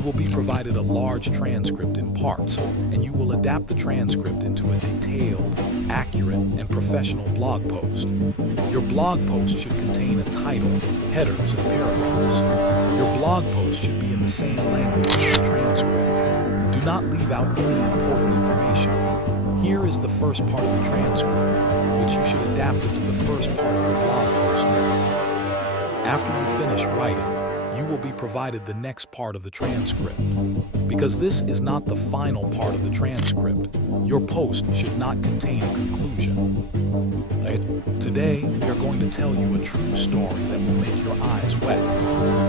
You will be provided a large transcript in parts, and you will adapt the transcript into a detailed, accurate, and professional blog post. Your blog post should contain a title, headers, and paragraphs. Your blog post should be in the same language as the transcript. Do not leave out any important information. Here is the first part of the transcript, which you should adapt into the first part of your blog post now. After you finish writing, you will be provided the next part of the transcript. Because this is not the final part of the transcript, your post should not contain a conclusion. Today, we are going to tell you a true story that will make your eyes wet.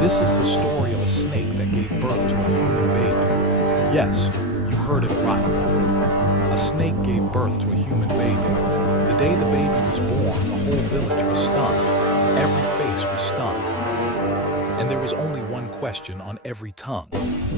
This is the story of a snake that gave birth to a human baby. Yes, you heard it right. A snake gave birth to a human baby. The day the baby was born, the whole village was stunned. Every face was stunned. And there was only one question on every tongue.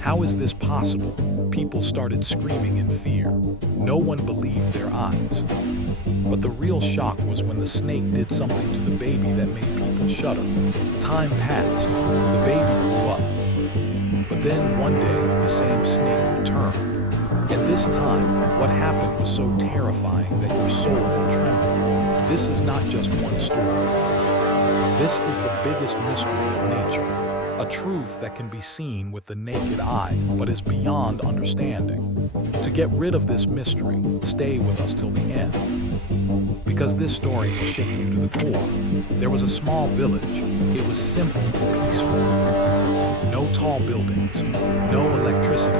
How is this possible? People started screaming in fear. No one believed their eyes. But the real shock was when the snake did something to the baby that made people shudder. Time passed. The baby grew up. But then one day, the same snake returned. And this time, what happened was so terrifying that your soul will tremble. This is not just one story. This is the biggest mystery of nature, a truth that can be seen with the naked eye, but is beyond understanding. To get rid of this mystery, stay with us till the end. Because this story will shake you to the core. There was a small village. It was simple and peaceful. No tall buildings, no electricity,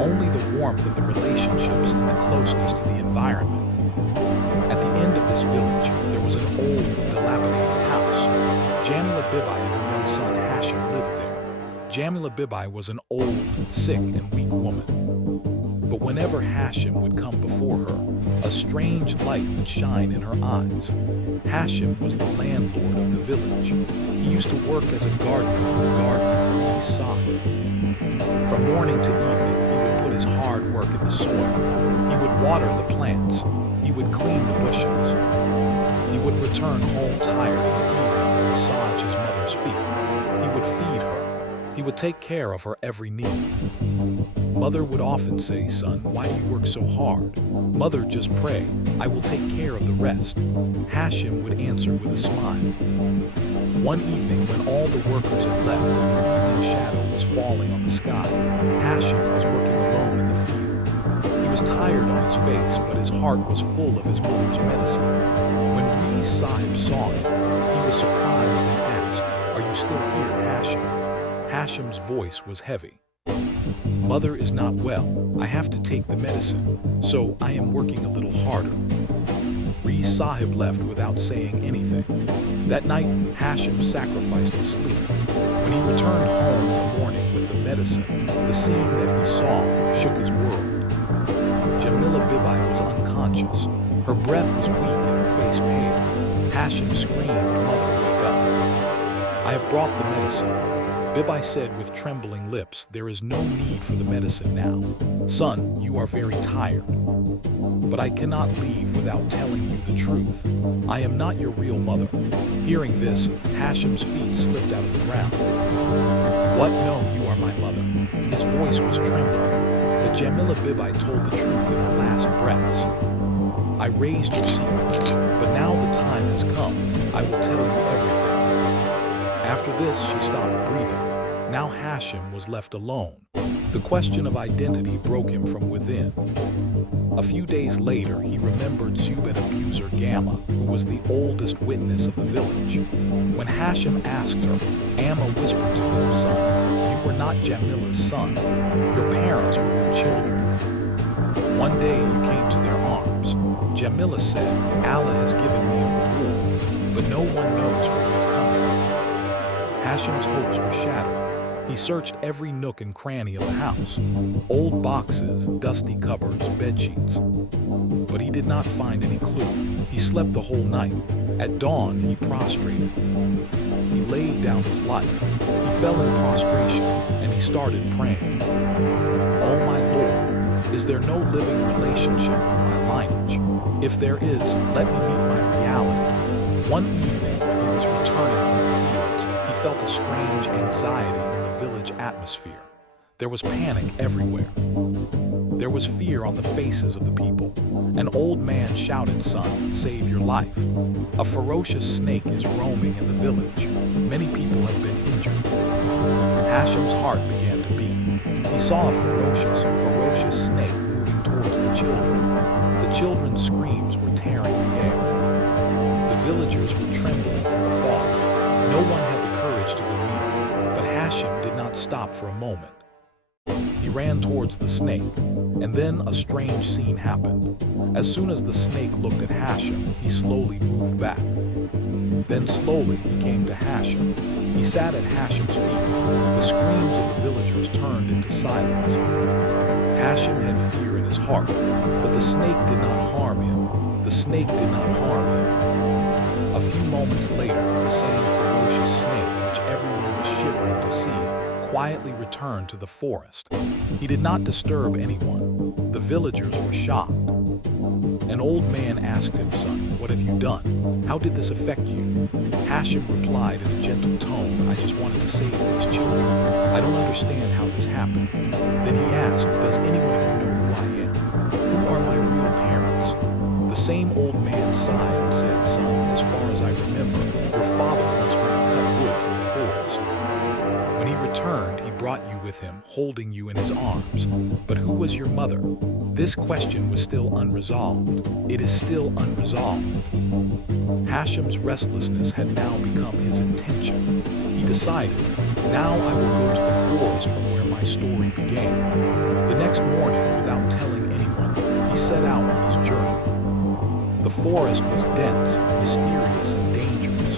only the warmth of the relationships and the closeness to the environment. At the end of this village, there was an old, dilapidated house. Jamila Bibi and her young son Hashim lived there. Jamila Bibi was an old, sick, and weak woman. But whenever Hashim would come before her, a strange light would shine in her eyes. Hashim was the landlord of the village. He used to work as a gardener in the garden of Rees Sahib. From morning to evening, he would put his hard work in the soil. He would water the plants. He would clean the bushes. He would return home tired in the evening and massage his mother's feet. He would feed her. He would take care of her every need. Mother would often say, "Son, why do you work so hard?" "Mother, just pray. I will take care of the rest." Hashim would answer with a smile. One evening, when all the workers had left and the evening shadow was falling on the sky, Hashim was working alone in the field. He was tired on his face, but his heart was full of his mother's medicine. When Rees Sahib saw him, he was surprised and asked, "Are you still here, Hashim?" Hashim's voice was heavy. "Mother is not well. I have to take the medicine, so I am working a little harder." Rees Sahib left without saying anything. That night, Hashim sacrificed his sleep. When he returned home in the morning with the medicine, the scene that he saw shook his world. Jamila Bibi was unconscious. Her breath was weak and her face pale. Hashim screamed, "Mother, wake up." "I have brought the medicine." Bibi said with trembling lips, "There is no need for the medicine now. Son, you are very tired. But I cannot leave without telling you the truth. I am not your real mother." Hearing this, Hashim's feet slipped out of the ground. "What? No, you are my mother." His voice was trembling, but Jamila Bibi told the truth in her last breaths. "I raised your secret, but now the time has come. I will tell you everything." After this, she stopped breathing. Now Hashim was left alone. The question of identity broke him from within. A few days later, he remembered Zubed abuser Gamma, who was the oldest witness of the village. When Hashim asked her, Amma whispered to him, "Son, you were not Jamila's son. Your parents were your children. One day you came to their arms. Jamila said, 'Allah has given me a reward, but no one knows where you've come from.'" Hashim's hopes were shattered. He searched every nook and cranny of the house. Old boxes, dusty cupboards, bedsheets. But he did not find any clue. He slept the whole night. At dawn, he prostrated. He laid down his life. He fell in prostration, and he started praying. "Oh my Lord, is there no living relationship with my lineage? If there is, let me meet my reality." One evening, when he was returning from the fields, he felt a strange anxiety in the village atmosphere. There was panic everywhere. There was fear on the faces of the people. An old man shouted, "Son, save your life. A ferocious snake is roaming in the village. Many people have been injured." Hashem's heart began to beat. He saw a ferocious snake moving towards the children. The children's screams were tearing the air. The villagers were trembling from afar. No one had the courage to go near, but Hashem did not stop for a moment. He ran towards the snake, and then a strange scene happened. As soon as the snake looked at Hashem, he slowly moved back. Then slowly he came to Hashem. He sat at Hashem's feet. The screams of the villagers turned into silence. Hashem had fear in his heart, but the snake did not harm him. The snake did not harm him. A few moments later, the same ferocious snake, which everyone was shivering to see, quietly returned to the forest. He did not disturb anyone. The villagers were shocked. An old man asked him, "Son, what have you done? How did this affect you?" Hashem replied in a gentle tone, "I just wanted to save these children. I don't understand how this happened." Then he asked, "Does anyone of you know who I am? Who are my real parents?" The same old man sighed and said, "Son, as far as I remember, your father once went to cut wood from the forest. When he returned, he brought you with him, holding you in his arms. But who was your mother?" This question was still unresolved. It is still unresolved. Hashem's restlessness had now become his intention. He decided, "Now I will go to the forest from where my story began." The next morning, without telling anyone, he set out on his journey. The forest was dense, mysterious, and dangerous.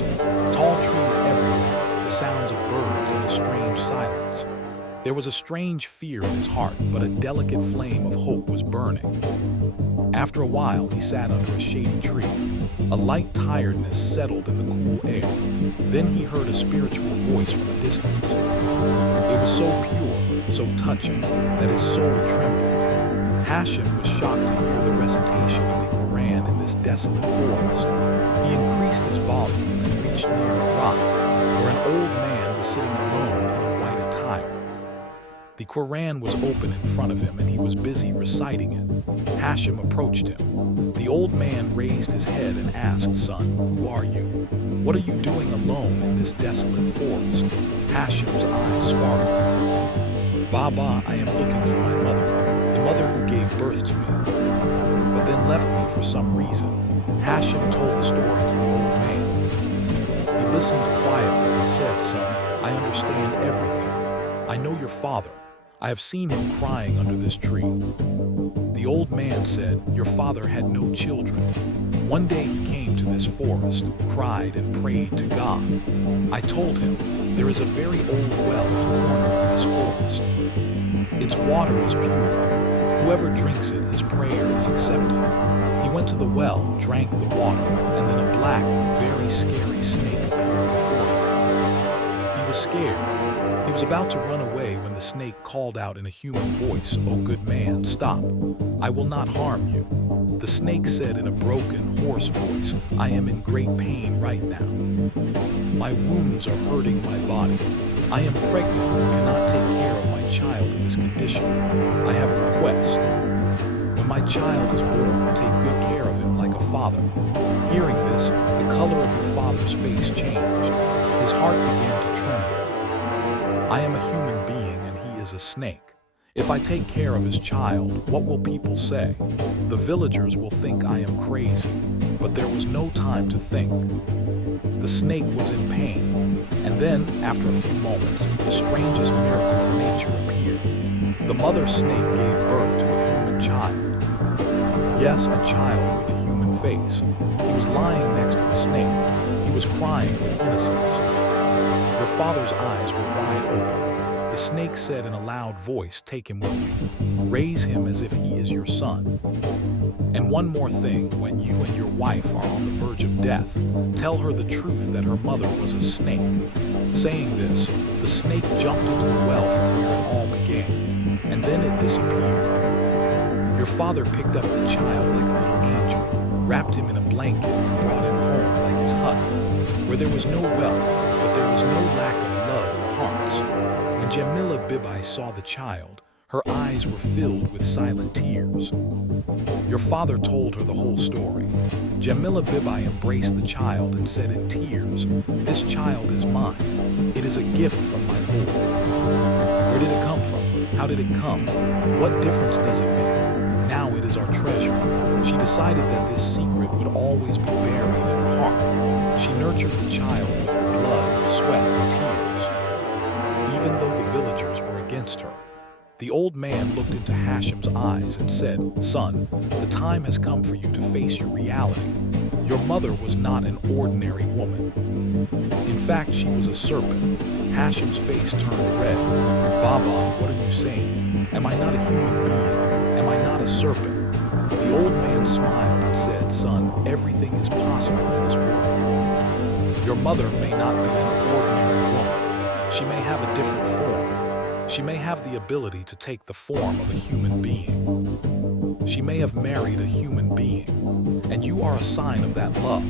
Tall trees everywhere, the sounds of birds, and a strange silence. There was a strange fear in his heart, but a delicate flame of hope was burning. After a while, he sat under a shady tree. A light tiredness settled in the cool air. Then he heard a spiritual voice from a distance. It was so pure, so touching, that his soul trembled. Hashem was shocked to hear the recitation of the Quran in this desolate forest. He increased his volume and reached near a rock, where an old man was sitting alone in a white attire. The Quran was open in front of him and he was busy reciting it. Hashem approached him. The old man raised his head and asked, "Son, who are you? What are you doing alone in this desolate forest?" Hashem's eyes sparkled. "Baba, I am looking for my mother, the mother who gave birth to me, but then left me for some reason." Hashem told the story to the old man. He listened quietly and said, "Son, I understand everything. I know your father. I have seen him crying under this tree." The old man said, "Your father had no children. One day he came to this forest, cried and prayed to God. I told him, there is a very old well in a corner of this forest. Its water is pure. Whoever drinks it, his prayer is accepted." He went to the well, drank the water, and then a black, very scary snake appeared before him. He was scared. He was about to run away when the snake called out in a human voice, "O good man, stop. I will not harm you." The snake said in a broken, hoarse voice, "I am in great pain right now. My wounds are hurting my body. I am pregnant and cannot take care of my child in this condition. I have a request. When my child is born, take good care of him like a father." Hearing this, the color of your father's face changed. His heart began to tremble. "I am a human being and he is a snake. If I take care of his child, what will people say? The villagers will think I am crazy." But there was no time to think. The snake was in pain. And then, after a few moments, the strangest miracle of nature appeared. The mother snake gave birth to a human child. Yes, a child with a human face. He was lying next to the snake. He was crying with innocence. Your father's eyes were wide open. The snake said in a loud voice, "Take him with you. Raise him as if he is your son. And one more thing, when you and your wife are on the verge of death, tell her the truth that her mother was a snake." Saying this, the snake jumped into the well from where it all began, and then it disappeared. Your father picked up the child like a little angel, wrapped him in a blanket, and brought him home like his hut, where there was no wealth, but there was no lack of love in the hearts. When When Jamila Bibi saw the child, her eyes were filled with silent tears. Your father told her the whole story. Jamila Bibi embraced the child and said in tears, "This child is mine. It is a gift from my Lord." Where did it come from? How did it come? What difference does it make? Now it is our treasure. She decided that this secret would always be buried in her heart. She nurtured the child with her blood, sweat, and tears, even though the villagers were against her. The old man looked into Hashim's eyes and said, "Son, the time has come for you to face your reality. Your mother was not an ordinary woman. In fact, she was a serpent." Hashim's face turned red. "Baba, what are you saying? Am I not a human being? Am I not a serpent?" The old man smiled and said, "Son, everything is possible in this world. Your mother may not be an ordinary woman. She may have a different form. She may have the ability to take the form of a human being. She may have married a human being, and you are a sign of that love."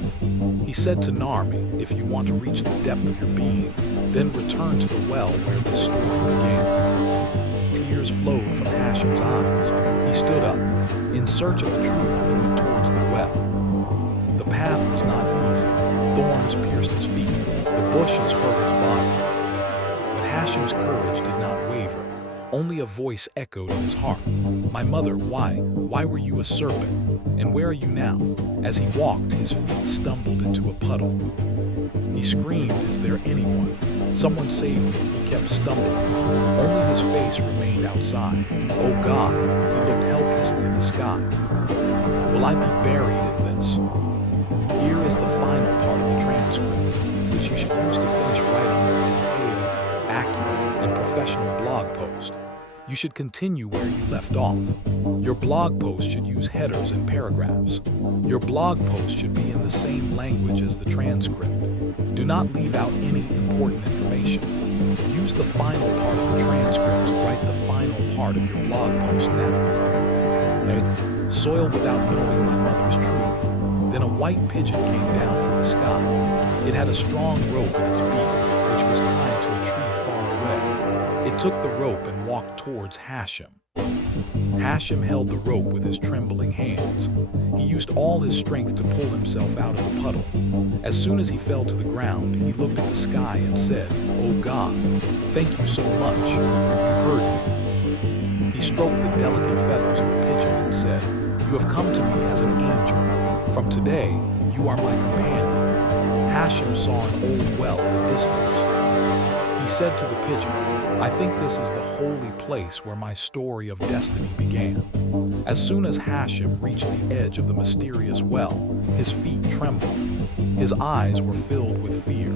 He said to Narmi, "If you want to reach the depth of your being, then return to the well where this story began." Tears flowed from Hashim's eyes. He stood up. In search of the truth, he went towards the well. The path was not easy. Thorns pierced his feet. The bushes hurt his body. Hashim's courage did not waver. Only a voice echoed in his heart. "My mother, why? Why were you a serpent? And where are you now?" As he walked, his feet stumbled into a puddle. He screamed, "Is there anyone? Someone save me." He kept stumbling. Only his face remained outside. "Oh God," he looked helplessly at the sky. "Will I be buried in this?" Here is the final part of the transcript, which you should use to finish writing your detailed, accurate, and professional blog post. You should continue where you left off. Your blog post should use headers and paragraphs. Your blog post should be in the same language as the transcript. Do not leave out any important information. Use the final part of the transcript to write the final part of your blog post now. Soil without knowing my mother's truth. Then a white pigeon came down from the sky. It had a strong rope in its beak, which was tied to a tree far away. It took the rope and walked towards Hashim. Hashim held the rope with his trembling hands. He used all his strength to pull himself out of the puddle. As soon as he fell to the ground, he looked at the sky and said, "Oh God, thank you so much. You heard me." He stroked the delicate feathers of the pigeon and said, "You have come to me as an angel. From today, you are my companion." Hashim saw an old well at a distance. He said to the pigeon, "I think this is the holy place where my story of destiny began." As soon as Hashim reached the edge of the mysterious well, his feet trembled. His eyes were filled with fear.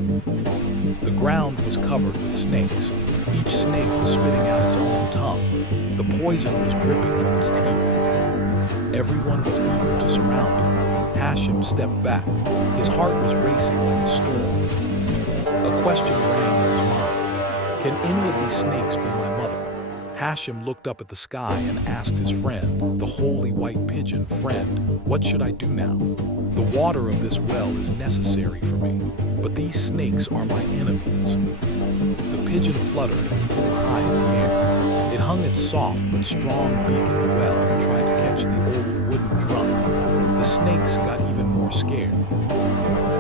The ground was covered with snakes. Each snake was spitting out its own tongue. The poison was dripping from its teeth. Everyone was eager to surround him. Hashim stepped back. His heart was racing like a storm. A question rang in his mind. Can any of these snakes be my mother? Hashim looked up at the sky and asked his friend, the holy white pigeon, "Friend, what should I do now? The water of this well is necessary for me, but these snakes are my enemies." The pigeon fluttered and flew high in the air. It hung its soft but strong beak in the well and tried to catch the old wooden drum. The snakes got even more scared.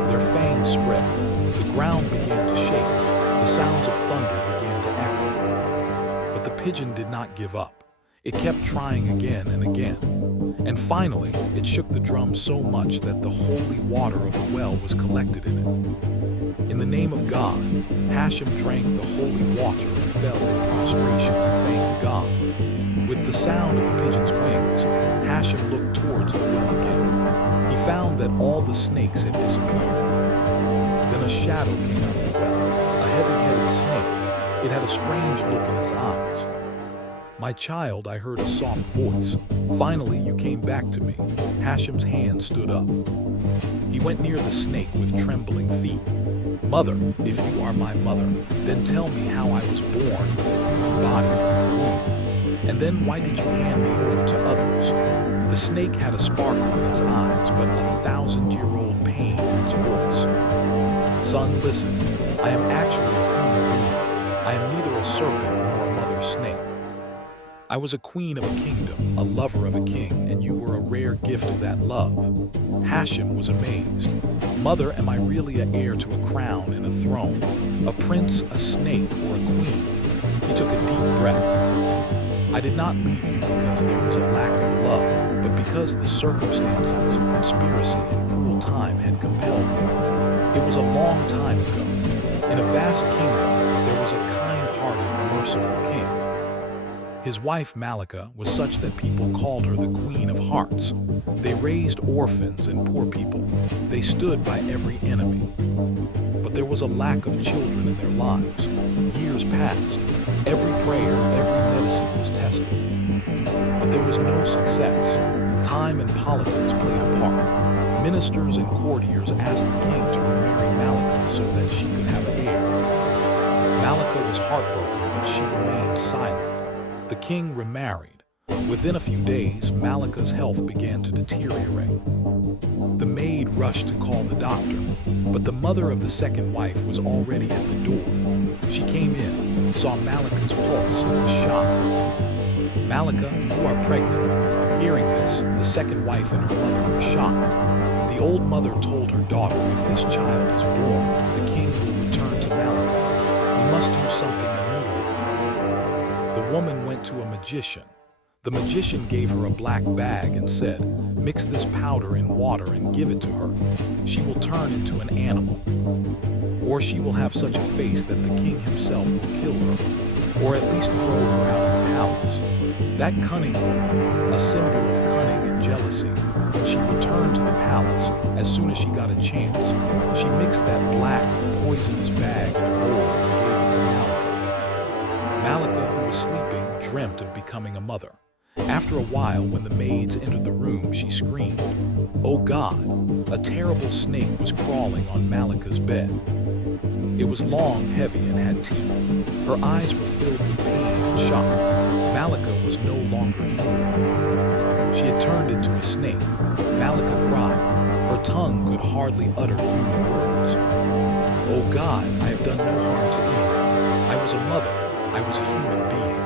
Their fangs spread. The ground began to shake. The sounds of thunder began to echo. But the pigeon did not give up. It kept trying again and again. And finally, it shook the drum so much that the holy water of the well was collected in it. In the name of God, Hashim drank the holy water and fell in prostration and thanked God. With the sound of the pigeon's wings, Hashim looked towards the well again. He found that all the snakes had disappeared. Then a shadow came out of the well, a heavy-headed snake. It had a strange look in its eyes. "My child," I heard a soft voice. "Finally, you came back to me." Hashim's hand stood up. He went near the snake with trembling feet. "Mother, if you are my mother, then tell me how I was born with a human body from your womb. And then why did you hand me over to others?" The snake had a sparkle in its eyes, but a 1,000-year-old pain in its voice. "Son, listen. I am actually a human being. I am neither a serpent nor a mother snake. I was a queen of a kingdom, a lover of a king, and you were a rare gift of that love." Hashem was amazed. "Mother, am I really an heir to a crown and a throne? A prince, a snake, or a queen?" He took a deep breath. "I did not leave you because there was a lack of love, but because the circumstances, conspiracy, and cruel time had compelled me. It was a long time ago. In a vast kingdom, there was a kind-hearted, merciful king. His wife Malika was such that people called her the Queen of Hearts. They raised orphans and poor people. They stood by every enemy. But there was a lack of children in their lives. Years passed. Every prayer, every medicine was tested. But there was no success. Time and politics played a part. Ministers and courtiers asked the king to remarry Malika so that she could have an heir. Malika was heartbroken, but she remained silent. The king remarried. Within a few days, Malika's health began to deteriorate. The maid rushed to call the doctor, but the mother of the second wife was already at the door. She came in, saw Malika's pulse, and was shocked. "Malika, you are pregnant." Hearing this, the second wife and her mother were shocked. The old mother told her daughter, "If this child is born, the king will return to Malika. We must do something immediately." The woman went to a magician. The magician gave her a black bag and said, "Mix this powder in water and give it to her. She will turn into an animal. Or she will have such a face that the king himself will kill her, or at least throw her out of the palace." That cunning woman, a symbol of cunning and jealousy, when she returned to the palace, as soon as she got a chance, she mixed that black, poisonous bag in a bowl and gave it to Malika. Malika, who was sleeping, dreamt of becoming a mother. After a while, when the maids entered the room, she screamed, "Oh God!" A terrible snake was crawling on Malika's bed. It was long, heavy, and had teeth. Her eyes were filled with pain and shock. Malika was no longer human. She had turned into a snake. Malika cried. Her tongue could hardly utter human words. "Oh God, I have done no harm to anyone. I was a mother. I was a human being.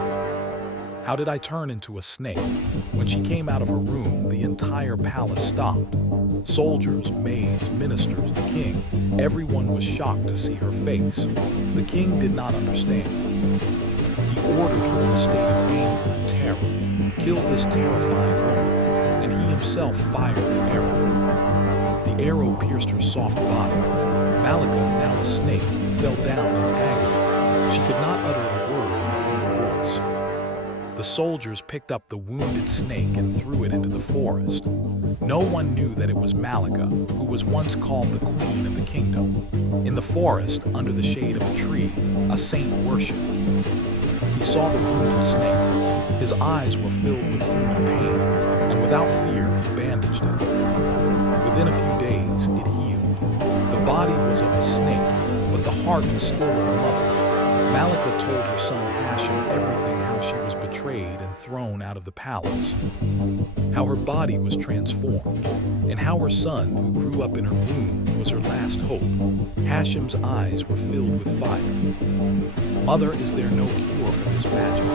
How did I turn into a snake?" When she came out of her room, the entire palace stopped. Soldiers, maids, ministers, the king, everyone was shocked to see her face. The king did not understand. He ordered her in a state of anger and terror. "Kill this terrifying woman," and he himself fired the arrow. The arrow pierced her soft body. Malika, now a snake, fell down in agony. She could not utter a word in a human voice. The soldiers picked up the wounded snake and threw it into the forest. No one knew that it was Malika, who was once called the Queen of the Kingdom. In the forest, under the shade of a tree, a saint worshipped. He saw the wounded snake. His eyes were filled with human pain, and without fear, he bandaged it. Within a few days, it healed. The body was of a snake, but the heart was still of a mother. Malika told her son Hashem everything, how she was betrayed and thrown out of the palace, how her body was transformed, and how her son, who grew up in her womb, was her last hope. Hashem's eyes were filled with fire. "Mother, is there no cure for this magic?"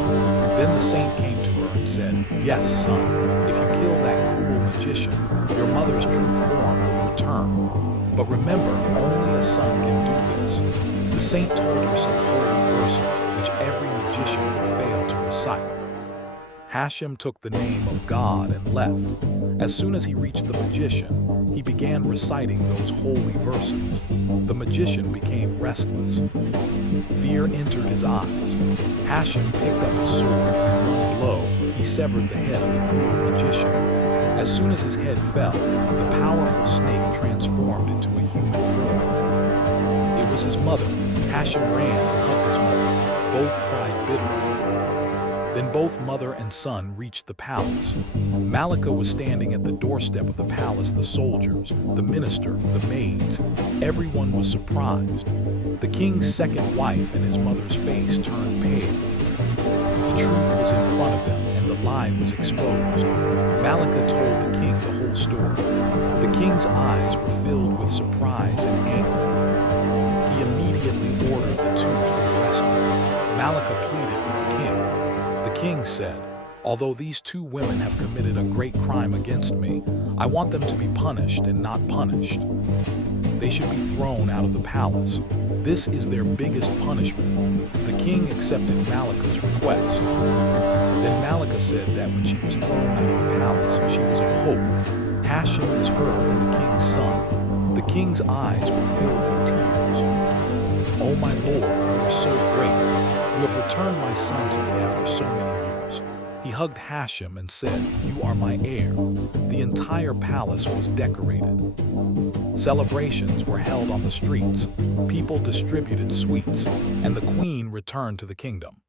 Then the saint came to her and said, "Yes, son, if you kill that cruel magician, your mother's true form will return. But remember, only a son can do this." The saint told her some holy verses, which every magician would fail to recite. Hashem took the name of God and left. As soon as he reached the magician, he began reciting those holy verses. The magician became restless. Fear entered his eyes. Hashem picked up his sword, and in one blow, he severed the head of the cruel magician. As soon as his head fell, the powerful snake transformed into a human form. It was his mother. Hashem ran and hugged his mother. Both cried bitterly. Then both mother and son reached the palace. Malika was standing at the doorstep of the palace. The soldiers, the minister, the maids, everyone was surprised. The king's second wife and his mother's face turned pale. The truth was in front of them, and the lie was exposed. Malika told the king the whole story. The king's eyes were filled with surprise and anger. He immediately ordered the two to be arrested. Malika pleaded with the king. The king said, "Although these two women have committed a great crime against me, I want them to be punished and not punished. They should be thrown out of the palace. This is their biggest punishment." The king accepted Malika's request. Then Malika said that when she was thrown out of the palace, she was of hope. Hashem is her and the king's son. The king's eyes were filled with tears. "Oh my Lord, you are so great. You have returned my son to me after so many years." He hugged Hashem and said, "You are my heir." The entire palace was decorated. Celebrations were held on the streets. People distributed sweets, and the queen returned to the kingdom.